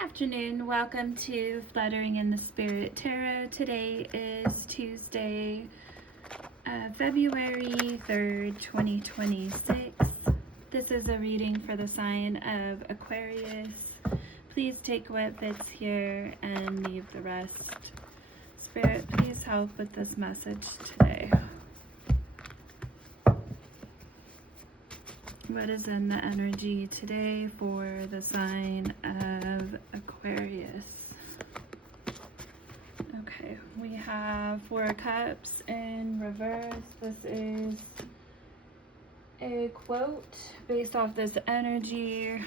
afternoon. Welcome to Fluttering in the Spirit Tarot. Today is Tuesday, February 3rd, 2026. This is a reading for the sign of Aquarius. Please take what fits here and leave the rest. Spirit, please help with this message today. What is in the energy today for the sign of Aquarius? Okay, we have Four of Cups in reverse. This is a quote based off this energy.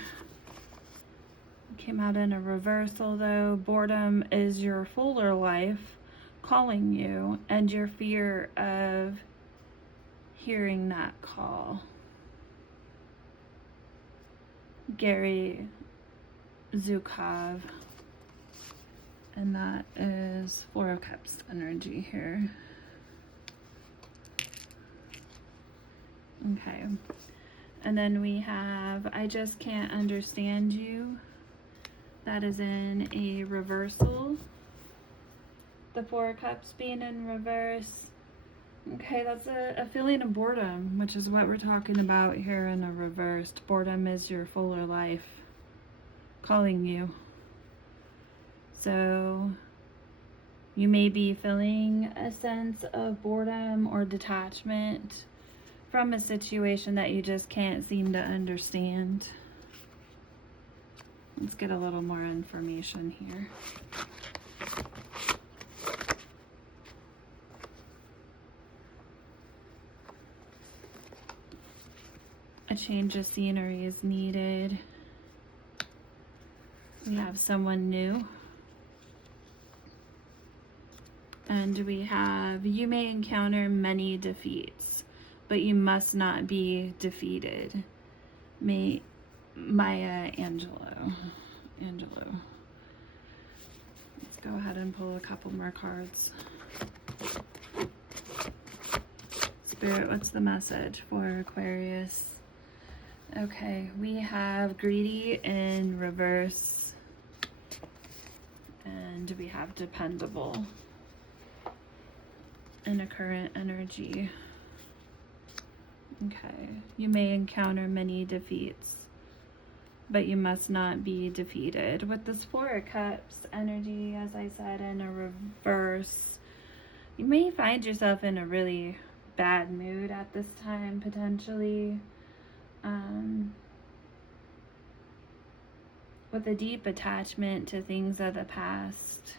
Came out in a reversal though. Boredom is your fuller life calling you, and your fear of hearing that call. Gary Zukov, and that is Four of Cups energy here. Okay, and then we have I just can't understand you. That is in a reversal. The Four of Cups being in reverse. Okay, that's a feeling of boredom, which is what we're talking about here in a reversed. Boredom is your fuller life calling you. So you may be feeling a sense of boredom or detachment from a situation that you just can't seem to understand. Let's get a little more information here. A change of scenery is needed. We have someone new. And we have, you may encounter many defeats, but you must not be defeated. Maya Angelou. Let's go ahead and pull a couple more cards. Spirit, what's the message for Aquarius? Okay, we have greedy in reverse, and we have dependable in a current energy. Okay, you may encounter many defeats, but you must not be defeated. With this Four of Cups energy, as I said, in a reverse, you may find yourself in a really bad mood at this time, potentially. With a deep attachment to things of the past.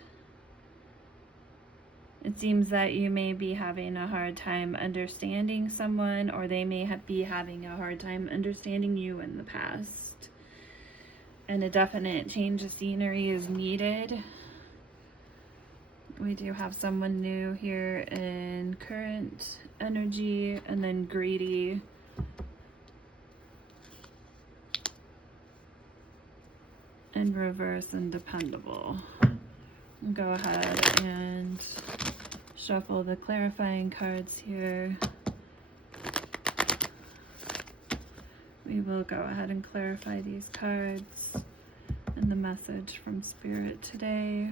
It seems that you may be having a hard time understanding someone, or they may be having a hard time understanding you in the past. And a definite change of scenery is needed. We do have someone new here in current energy, and then greedy. And reverse and dependable. Go ahead and shuffle the clarifying cards here. We will go ahead and clarify these cards and the message from Spirit today.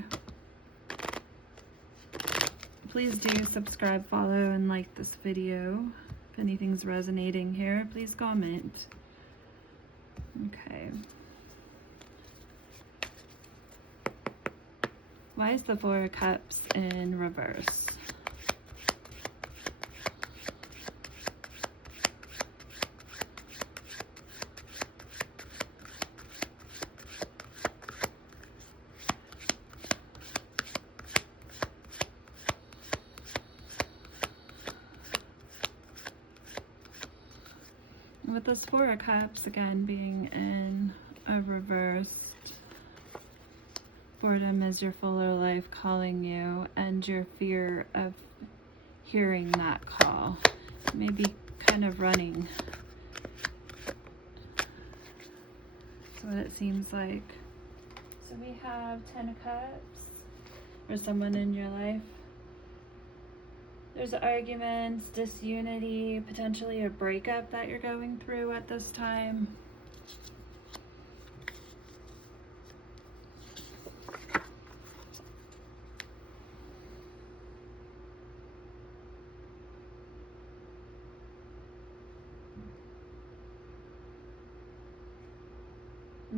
Please do subscribe, follow, and like this video. If anything's resonating here, please comment. Okay. Why is the Four of Cups in reverse? With this Four of Cups again being in a reverse, boredom is your fuller life calling you, and your fear of hearing that call. Maybe kind of running. That's what it seems like. So we have 10 of Cups, or someone in your life. There's arguments, disunity, potentially a breakup that you're going through at this time.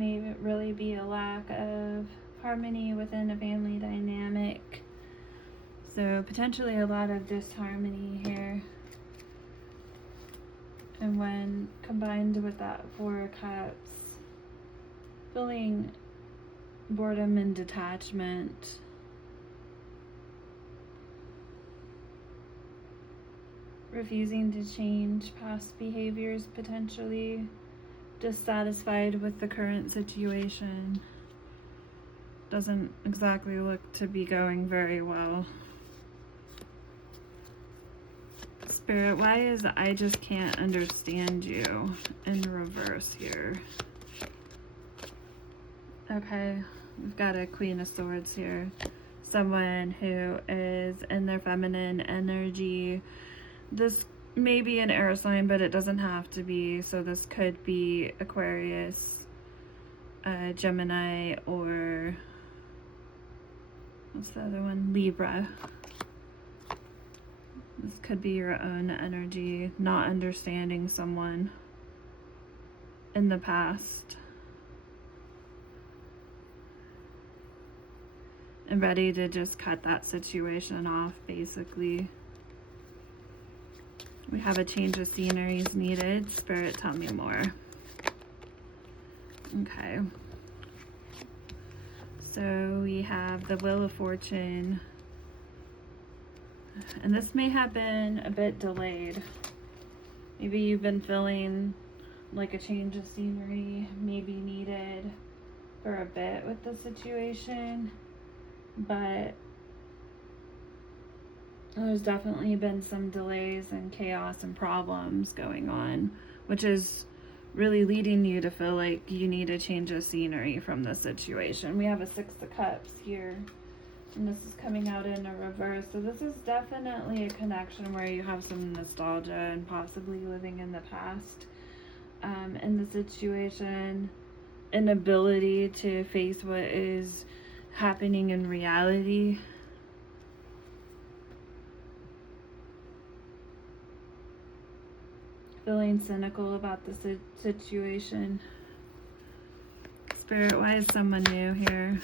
may really be a lack of harmony within a family dynamic. So potentially a lot of disharmony here. And when combined with that Four of Cups, feeling boredom and detachment. Refusing to change past behaviors, potentially dissatisfied with the current situation. Doesn't exactly look to be going very well. Spirit, why is I just can't understand you in reverse here? Okay, we've got a Queen of Swords here. Someone who is in their feminine energy. This may be an air sign, but it doesn't have to be. So this could be Aquarius, Gemini, or what's the other one? Libra. This could be your own energy, not understanding someone in the past. And ready to just cut that situation off, basically. We have a change of sceneries needed. Spirit, tell me more. Okay. So we have the Wheel of Fortune. And this may have been a bit delayed. Maybe you've been feeling like a change of scenery may be needed for a bit with the situation. But there's definitely been some delays and chaos and problems going on, which is really leading you to feel like you need a change of scenery from the situation. We have a Six of Cups here, and this is coming out in a reverse. So this is definitely a connection where you have some nostalgia and possibly living in the past in the situation, an ability to face what is happening in reality. Feeling cynical about the situation. Spirit, why is someone new here?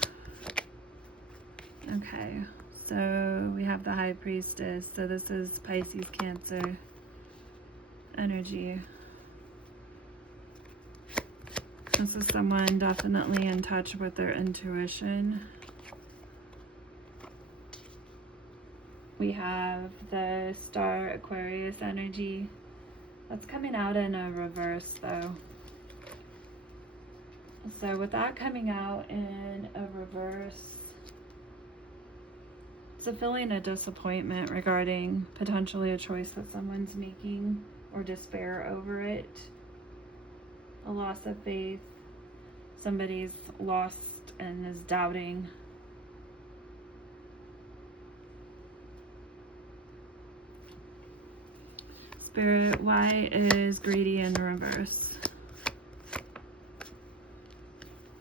Okay, so we have the High Priestess. So this is Pisces, Cancer energy. This is someone definitely in touch with their intuition. We have the Star, Aquarius energy. That's coming out in a reverse though. So with that coming out in a reverse, it's a feeling of disappointment regarding potentially a choice that someone's making or despair over it. A loss of faith. Somebody's lost and is doubting. Spirit, why is greedy in reverse?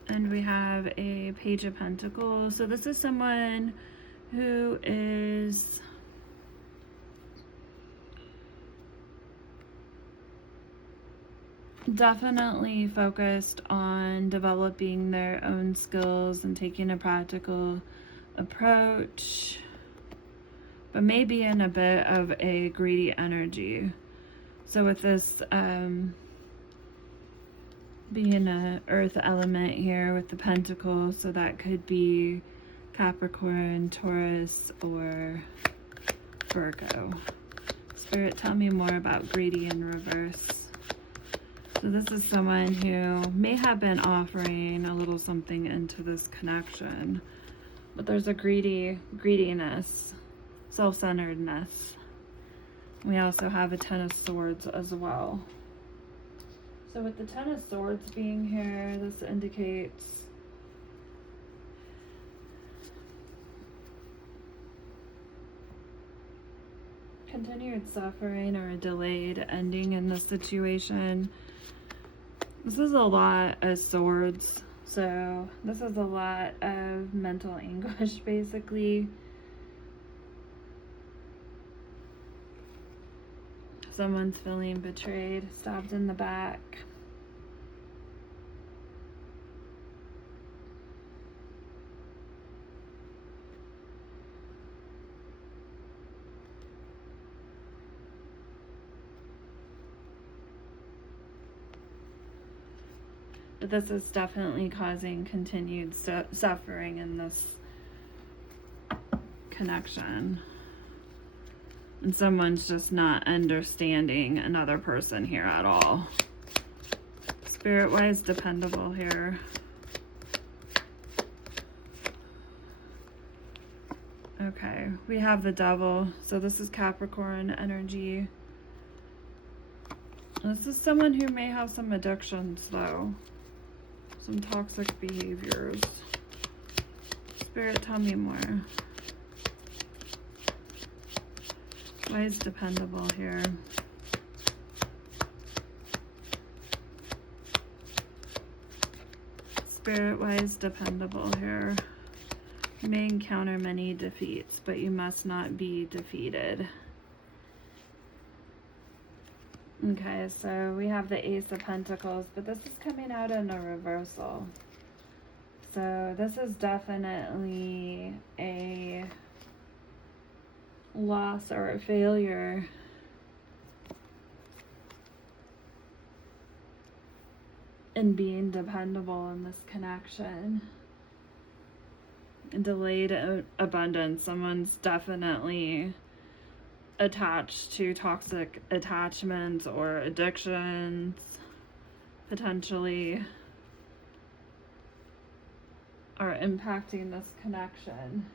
And we have a Page of Pentacles. So this is someone who is definitely focused on developing their own skills and taking a practical approach, but maybe in a bit of a greedy energy. So with this being an earth element here with the pentacles, so that could be Capricorn, Taurus, or Virgo. Spirit, tell me more about greedy in reverse. So this is someone who may have been offering a little something into this connection, but there's a greediness, self-centeredness. We also have a Ten of Swords as well. So with the Ten of Swords being here, this indicates continued suffering or a delayed ending in this situation. This is a lot of swords, so this is a lot of mental anguish, basically. Someone's feeling betrayed, stabbed in the back. But this is definitely causing continued suffering in this connection. And someone's just not understanding another person here at all. Spirit-wise, dependable here. Okay, we have the Devil. So this is Capricorn energy. This is someone who may have some addictions, though. Some toxic behaviors. Spirit, tell me more. Why is dependable here? Spirit, why is dependable here? You may encounter many defeats, but you must not be defeated. Okay, so we have the Ace of Pentacles, but this is coming out in a reversal. So this is definitely a loss or a failure in being dependable in this connection. Delayed abundance. Someone's definitely attached to toxic attachments or addictions, potentially, are impacting this connection.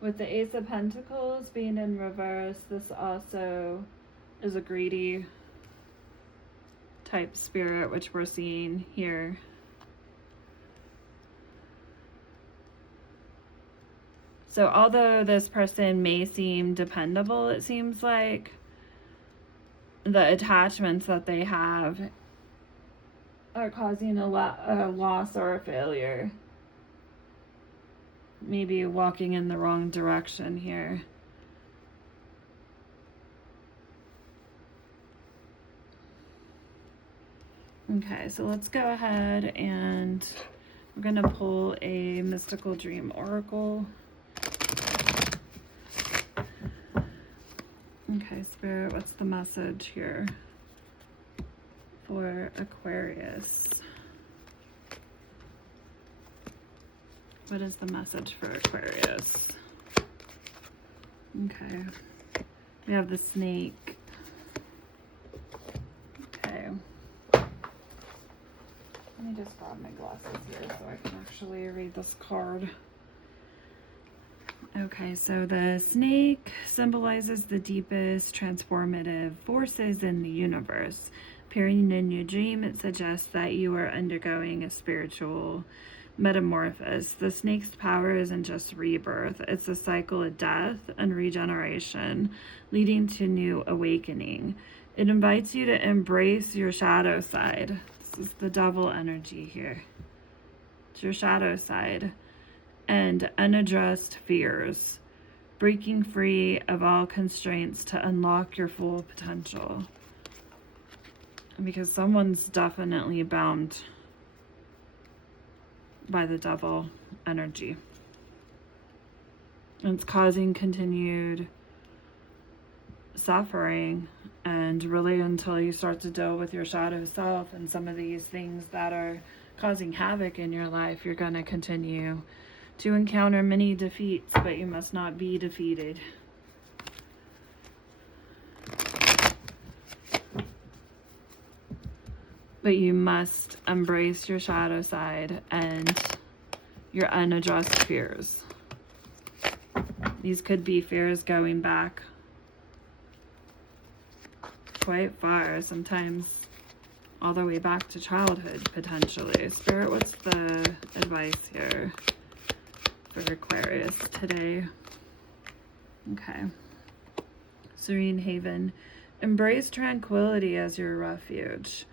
With the Ace of Pentacles being in reverse, this also is a greedy type spirit, which we're seeing here. So although this person may seem dependable, it seems like the attachments that they have are causing a loss or a failure. Maybe walking in the wrong direction here. Okay, so let's go ahead and we're going to pull a mystical dream oracle. Okay, Spirit, what's the message here for Aquarius? What is the message for Aquarius? Okay. We have the Snake. Okay. Let me just grab my glasses here so I can actually read this card. Okay, so the Snake symbolizes the deepest transformative forces in the universe. Appearing in your dream, it suggests that you are undergoing a spiritual metamorphosis. The snake's power isn't just rebirth, it's a cycle of death and regeneration, leading to new awakening. It invites you to embrace your shadow side. This is the Devil energy here. It's your shadow side. And unaddressed fears, breaking free of all constraints to unlock your full potential. Because someone's definitely bound by the Devil energy. And it's causing continued suffering, and really until you start to deal with your shadow self and some of these things that are causing havoc in your life, you're going to continue to encounter many defeats, but you must not be defeated. But you must embrace your shadow side and your unaddressed fears. These could be fears going back quite far, sometimes all the way back to childhood, potentially. Spirit, what's the advice here for Aquarius today? Okay. Serene Haven. Embrace tranquility as your refuge,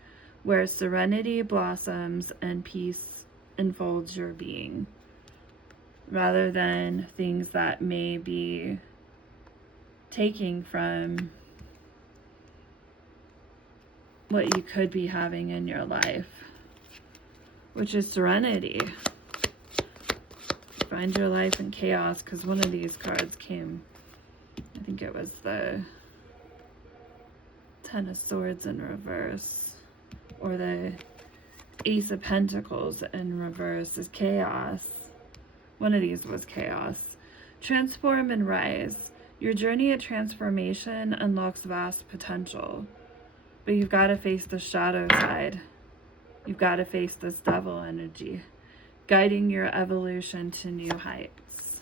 where serenity blossoms and peace enfolds your being, rather than things that may be taking from what you could be having in your life, which is serenity. Find your life in chaos, because one of these cards came, I think it was the Ten of Swords in reverse, or the Ace of Pentacles in reverse is chaos. One of these was chaos. Transform and rise. Your journey of transformation unlocks vast potential. But you've got to face the shadow side. You've got to face this devil energy, guiding your evolution to new heights.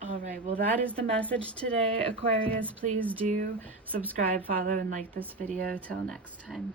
All right, well, that is the message today, Aquarius. Please do subscribe, follow, and like this video. Till next time.